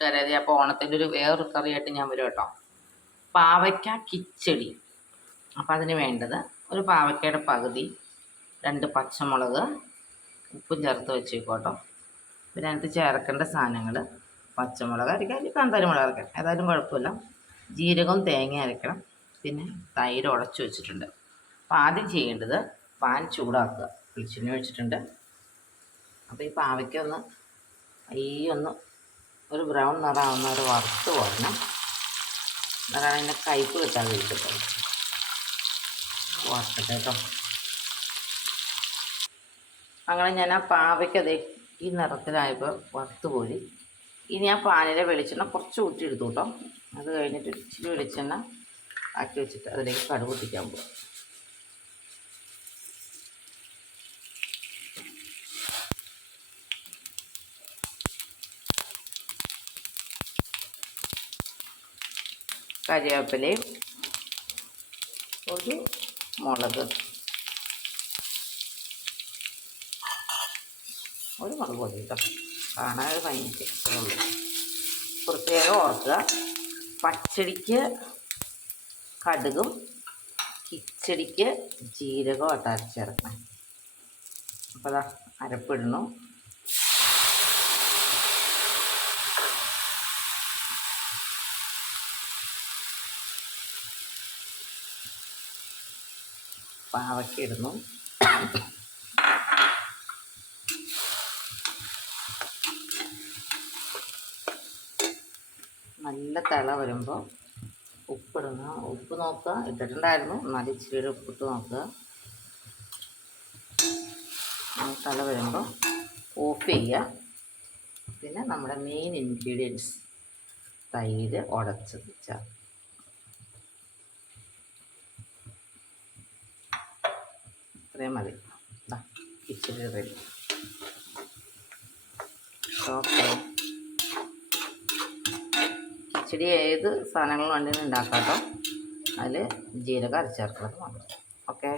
കൂട്ടുകാരെ അപ്പോൾ ഓണത്തിന്റെ ഒരു വേറൊരു കറിയായിട്ട് ഞാൻ വരും കേട്ടോ. പാവയ്ക്ക കിച്ചടി. അപ്പോൾ അതിന് വേണ്ടത് ഒരു പാവയ്ക്കയുടെ പകുതി രണ്ട് പച്ചമുളക് ഉപ്പും ചേർത്ത് വെച്ചേക്കോട്ടോ പിന്നെ അതിനകത്ത് ചേർക്കേണ്ട സാധനങ്ങൾ പച്ചമുളക് അരയ്ക്കാം അല്ലെങ്കിൽ കാന്താരി മുളക് അരയ്ക്കാം. ഏതായാലും കുഴപ്പമില്ല. ജീരകവും തേങ്ങ അരയ്ക്കണം. പിന്നെ തൈര് ഉടച്ചു വെച്ചിട്ടുണ്ട്. അപ്പോൾ ആദ്യം ചെയ്യേണ്ടത് പാൻ ചൂടാക്കുക. വെളിച്ചെണ്ണ ഒഴിച്ചിട്ടുണ്ട്. അപ്പോൾ ഈ പാവയ്ക്ക ഒന്ന് ഈ ഒന്ന് ഒരു ബ്രൗൺ നിറാവുന്ന ഒരു വറുത്ത് പോരണം. എന്നാലാണ് അതിന്റെ കയ്പ്പ് കിട്ടാൻ ഇരിക്കത്തുള്ളൂ വറുക്കട്ടെ കേട്ടോ. അങ്ങനെ ഞാൻ ആ പാവയ്ക്കത് ഈ നിറത്തിലായപ്പോൾ വറുത്ത് പോയി. ഇനി ആ പാനിലെ വെളിച്ചെണ്ണ കുറച്ച് ഊറ്റി എടുത്തു കേട്ടോ. അത് കഴിഞ്ഞിട്ട് ഇച്ചിരി വെളിച്ചെണ്ണ ആക്കി വെച്ചിട്ട് അതിലേക്ക് കടുപൊട്ടിക്കാൻ പോകും കറിവേപ്പിലയും ഒരു മുളക്. ഒരു മുളക് പൊടി കേട്ടോ. കാണാൻ ഭയങ്കര പ്രത്യേകം ഓർക്കുക. പച്ചടിക്ക് കടുകും കിച്ചടിക്ക് ജീരകവും ചേർക്കണം. അപ്പോൾ അരപ്പിടണു. പാവയ്ക്ക ഇടുന്നു. നല്ല തിള വരുമ്പോൾ ഉപ്പിടുന്നു. ഉപ്പ് നോക്കുക. ഇട്ടിട്ടുണ്ടായിരുന്നു. എന്നാലും ഇച്ചിരി ഉപ്പിട്ട് നോക്കുക. തിള വരുമ്പോൾ ഓഫ് ചെയ്യുക. പിന്നെ നമ്മുടെ മെയിൻ ഇൻഗ്രീഡിയൻസ് തൈര് ഉടച്ചത്. ചേർത്ത് ഇത്രയും മതി. ഇച്ചിരി റെഡി ഓക്കെ കിച്ചടി ഏത് സാധനങ്ങൾ വേണ്ടി ഉണ്ടാക്കാം കേട്ടോ. അതിൽ ജീരകം അരച്ചേർക്കുന്നത് മാത്രം. ഓക്കെ